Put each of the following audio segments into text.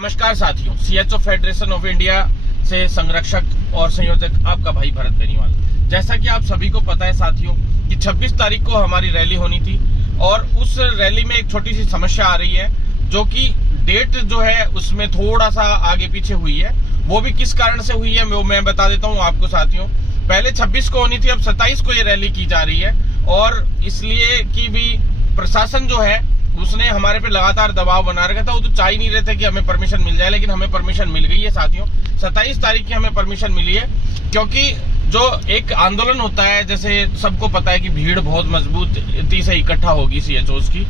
नमस्कार साथियों, CHO federation of India से संरक्षक और संयोजक आपका भाई भरत बेनीवाल। जैसा कि आप सभी को पता है साथियों कि 26 तारीख को हमारी रैली होनी थी और उस रैली में एक छोटी सी समस्या आ रही है, जो कि डेट जो है उसमें थोड़ा सा आगे पीछे हुई है। वो भी किस कारण से हुई है वो मैं बता देता हूँ आपको साथियों। पहले 26 को होनी थी, अब 27 को ये रैली की जा रही है और इसलिए कि भी प्रशासन जो है उसने हमारे पे लगातार दबाव बना रखा था। वो तो चाह ही नहीं रहे थे कि हमें परमिशन मिल जाए, लेकिन हमें परमिशन मिल गई है साथियों। 27 तारीख की हमें परमिशन मिली है, क्योंकि जो एक आंदोलन होता है, जैसे सबको पता है कि भीड़ बहुत मजबूती से इकट्ठा होगी सीएचओस की।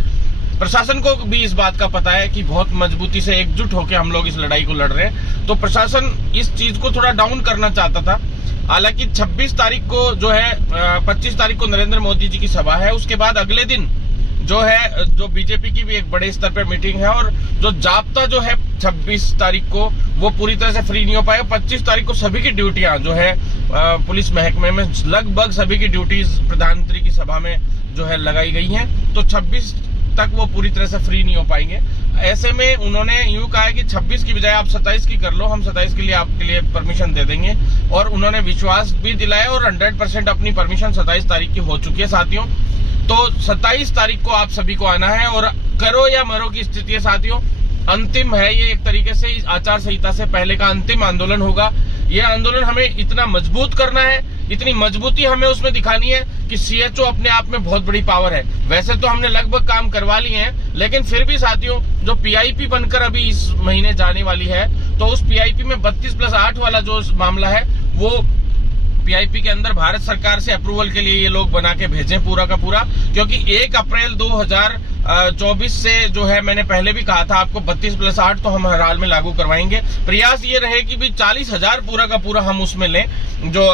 प्रशासन को भी इस बात का पता है कि बहुत मजबूती से एकजुट होकर हम लोग इस लड़ाई को लड़ रहे हैं, तो प्रशासन इस चीज को थोड़ा डाउन करना चाहता था। हालांकि 26 तारीख को जो है 25 तारीख को नरेंद्र मोदी जी की सभा है, उसके बाद अगले दिन जो बीजेपी की भी एक बड़े स्तर पर मीटिंग है और जो जाब्ता जो है 26 तारीख को वो पूरी तरह से फ्री नहीं हो पाएगा। 25 तारीख को सभी की ड्यूटियां जो है पुलिस महकमे में लगभग सभी की ड्यूटीज प्रधानमंत्री की सभा में जो है लगाई गई हैं, तो 26 तक वो पूरी तरह से फ्री नहीं हो पाएंगे। ऐसे में उन्होंने यूं कहा है कि 26 की बजाय आप 27 की कर लो, हम 27 के लिए आपके लिए परमिशन दे देंगे। और उन्होंने विश्वास भी दिलाया और 100% अपनी परमिशन 27 तारीख की हो चुकी है साथियों। तो 27 तारीख को आप सभी को आना है और करो या मरो की स्थिति है साथियों। अंतिम है ये, एक तरीके से आचार संहिता से पहले का अंतिम आंदोलन होगा। ये आंदोलन हमें इतना मजबूत करना है, इतनी मजबूती हमें उसमें दिखानी है कि सीएचओ अपने आप में बहुत बड़ी पावर है। वैसे तो हमने लगभग काम करवा लिए हैं, लेकिन फिर भी साथियों जो पीआईपी बनकर अभी इस महीने जाने वाली है, तो उस पीआईपी में 32+8 वाला जो मामला है वो पीआईपी के अंदर भारत सरकार से अप्रूवल के लिए ये लोग बना के भेजें पूरा का पूरा, क्योंकि 1 अप्रैल 2024 से जो है मैंने पहले भी कहा था आपको 32+8 तो हम हर हाल में लागू करवाएंगे। प्रयास ये रहे कि भी 40,000 पूरा का पूरा हम उसमें लें, जो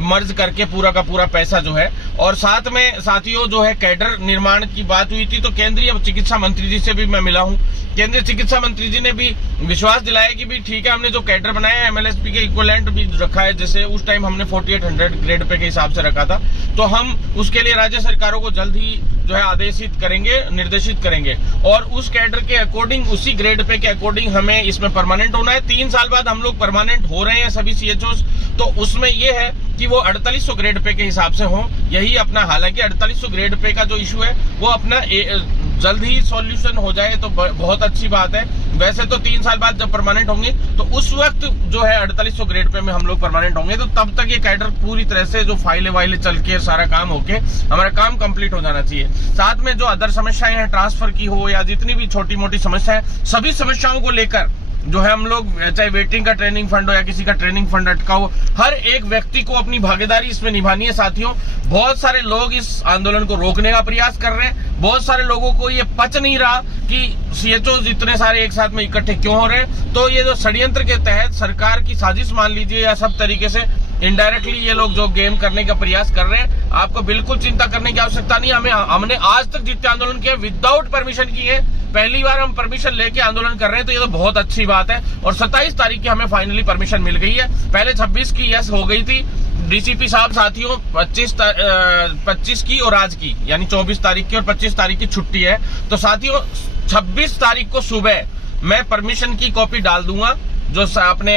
मर्ज करके पूरा का पूरा पैसा जो है। और साथ में साथियों जो है कैडर निर्माण की बात हुई थी, तो केंद्रीय चिकित्सा मंत्री जी से भी मैं मिला हूँ। केंद्रीय चिकित्सा मंत्री जी ने भी विश्वास दिलाया कि भी ठीक है, हमने जो कैडर बनाया है एमएलएसपी के इक्विवेलेंट भी रखा है, जैसे उस टाइम हमने 4800 ग्रेड पे के हिसाब से रखा था, तो हम उसके लिए राज्य सरकारों को जल्द ही जो है आदेशित करेंगे, निर्देशित करेंगे और उस कैडर के अकॉर्डिंग, उसी ग्रेड पे के अकॉर्डिंग हमें इसमें परमानेंट होना है। 3 साल बाद हम लोग परमानेंट हो रहे हैं सभी सीएचओस, तो उसमें यह है कि वो 4800 ग्रेड पे के हिसाब से हो, यही अपना। हालांकि 4800 ग्रेड पे का जो इशू है वो अपना जल्द ही सॉल्यूशन हो जाए तो बहुत अच्छी बात है। वैसे तो 3 साल बाद जब परमानेंट होंगे तो उस वक्त जो है 4800 ग्रेड पे में हम लोग परमानेंट होंगे, तो तब तक ये कैडर पूरी तरह से जो फाइलें वाइलें चल के सारा काम होके हमारा काम कंप्लीट हो जाना चाहिए। साथ में जो अदर समस्याएं हैं, ट्रांसफर की हो या जितनी भी छोटी मोटी समस्याएं, सभी समस्याओं को लेकर जो है हम लोग, चाहे वेटिंग का ट्रेनिंग फंड हो या किसी का ट्रेनिंग फंड अटका हो, हर एक व्यक्ति को अपनी भागीदारी इसमें निभानी है साथियों। बहुत सारे लोग इस आंदोलन को रोकने का प्रयास कर रहे हैं, बहुत सारे लोगों को ये पच नहीं रहा कि सीएचओ इतने सारे एक साथ में इकट्ठे क्यों हो रहे हैं। तो ये जो षड्यंत्र के तहत सरकार की साजिश मान लीजिए या सब तरीके से इनडायरेक्टली ये लोग जो गेम करने का प्रयास कर रहे हैं, आपको बिल्कुल चिंता करने की आवश्यकता नहीं। हमने आज तक जितने आंदोलन किए विदाउट परमिशन किए, पहली बार हम परमिशन लेके आंदोलन कर रहे हैं, तो ये तो बहुत अच्छी बात है। और 27 तारीख की हमें फाइनली परमिशन मिल गई है। पहले 26 की यस हो गई थी। डीसीपी साहब साथियों 25 की और आज की यानी 24 तारीख की और 25 तारीख की छुट्टी है, तो साथियों 26 तारीख को सुबह मैं परमिशन की कॉपी डाल दूंगा जो अपने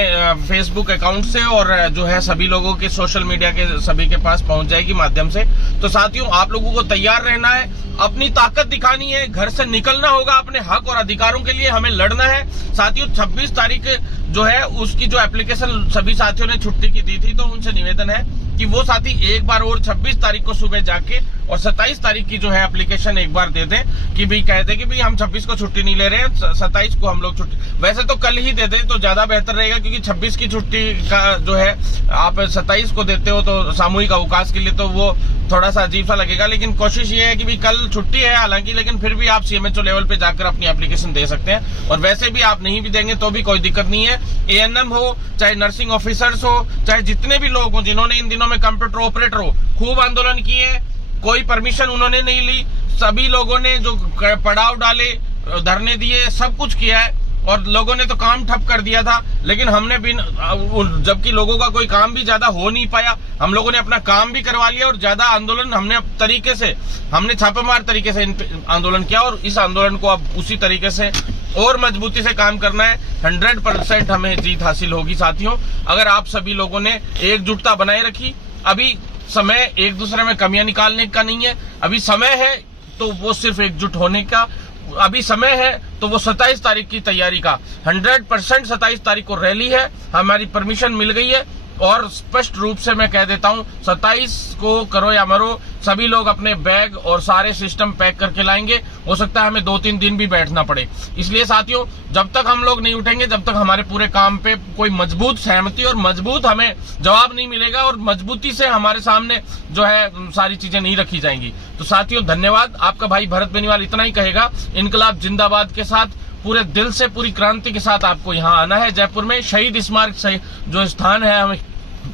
फेसबुक अकाउंट से और जो है सभी लोगों के सोशल मीडिया के सभी के पास पहुंच जाएगी माध्यम से। तो साथियों आप लोगों को तैयार रहना है, अपनी ताकत दिखानी है, घर से निकलना होगा, अपने हक और अधिकारों के लिए हमें लड़ना है साथियों। 26 तारीख जो है उसकी जो एप्लीकेशन सभी साथियों ने छुट्टी की दी थी, तो उनसे निवेदन है कि वो साथी एक बार और 26 तारीख को सुबह जाके और 27 तारीख की जो है एप्लीकेशन एक बार दे दें कि भाई कहते कि भाई हम 26 को छुट्टी नहीं ले रहे हैं, 27 को हम लोग छुट्टी, वैसे तो कल ही दे दें तो ज्यादा बेहतर रहेगा, क्योंकि 26 की छुट्टी का जो है आप 27 को देते हो तो सामूहिक अवकाश के लिए तो वो थोड़ा सा अजीब सा लगेगा। लेकिन कोशिश ये है कि भी कल छुट्टी है हालांकि, लेकिन फिर भी आप सीएमएचओ लेवल पे जाकर अपनी एप्लीकेशन दे सकते हैं। और वैसे भी आप नहीं भी देंगे तो भी कोई दिक्कत नहीं है। एएनएम हो, चाहे नर्सिंग ऑफिसर्स हो, चाहे जितने भी लोग हो जिन्होंने इन दिनों में कंप्यूटर ऑपरेटर हो, खूब आंदोलन किए, कोई परमिशन उन्होंने नहीं ली, सभी लोगों ने जो पड़ाव डाले, धरने दिए, सब कुछ किया है और लोगों ने तो काम ठप कर दिया था। लेकिन हमने भी, जबकि लोगों का कोई काम भी ज्यादा हो नहीं पाया, हम लोगों ने अपना काम भी करवा लिया और ज्यादा आंदोलन हमने छापेमार तरीके से आंदोलन किया और इस आंदोलन को अब उसी तरीके से और मजबूती से काम करना है। 100% हमें जीत हासिल होगी साथियों, अगर आप सभी लोगों ने एकजुटता बनाए रखी। अभी समय एक दूसरे में कमियां निकालने का नहीं है, अभी समय है तो वो सिर्फ एकजुट होने का, अभी समय है तो वो 27 तारीख की तैयारी का। 100% 27 तारीख को रैली है, हमारी परमिशन मिल गई है और स्पष्ट रूप से मैं कह देता हूं 27 को करो या मरो, सभी लोग अपने बैग और सारे सिस्टम पैक करके लाएंगे। हो सकता है हमें 2-3 दिन भी बैठना पड़े। इसलिए साथियों, जब तक हम लोग नहीं उठेंगे, जब तक हमारे पूरे काम पे कोई मजबूत सहमति और मजबूत हमें जवाब नहीं मिलेगा और मजबूती से हमारे सामने जो है सारी चीजें नहीं रखी जाएंगी। तो साथियों धन्यवाद। आपका भाई भरत बेनीवाल इतना ही कहेगा, इनकलाब जिंदाबाद के साथ पूरे दिल से, पूरी क्रांति के साथ आपको यहाँ आना है। जयपुर में शहीद स्मारक जो स्थान है, हमें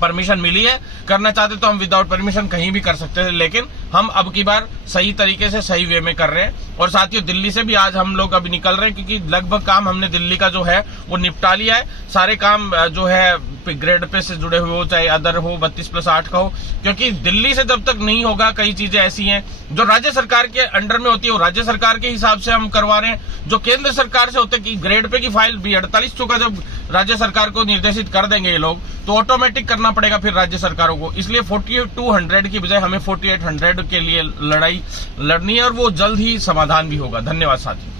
परमिशन मिली है। करना चाहते तो हम विदाउट परमिशन कहीं भी कर सकते थे, लेकिन हम अब की बार सही तरीके से सही वे में कर रहे हैं। और साथियों दिल्ली से भी आज हम लोग अभी निकल रहे हैं, क्योंकि लगभग काम हमने दिल्ली का जो है वो निपटा लिया है। सारे काम जो है ग्रेड पे से जुड़े हुए हो, चाहे अदर हो 32+8 का हो, क्योंकि दिल्ली से जब तक नहीं होगा, कई चीजें ऐसी हैं जो राज्य सरकार के अंडर में होती है, वो राज्य सरकार के हिसाब से हम करवा रहे हैं। जो केंद्र सरकार से होते कि ग्रेड पे की फाइल भी 4800 का जब राज्य सरकार को निर्देशित कर देंगे ये लोग, तो ऑटोमेटिक करना पड़ेगा फिर राज्य सरकारों को। इसलिए 4200 की बजाय हमें 4800 के लिए लड़ाई लड़नी है और वो जल्द ही समाधान भी होगा। धन्यवाद साथी।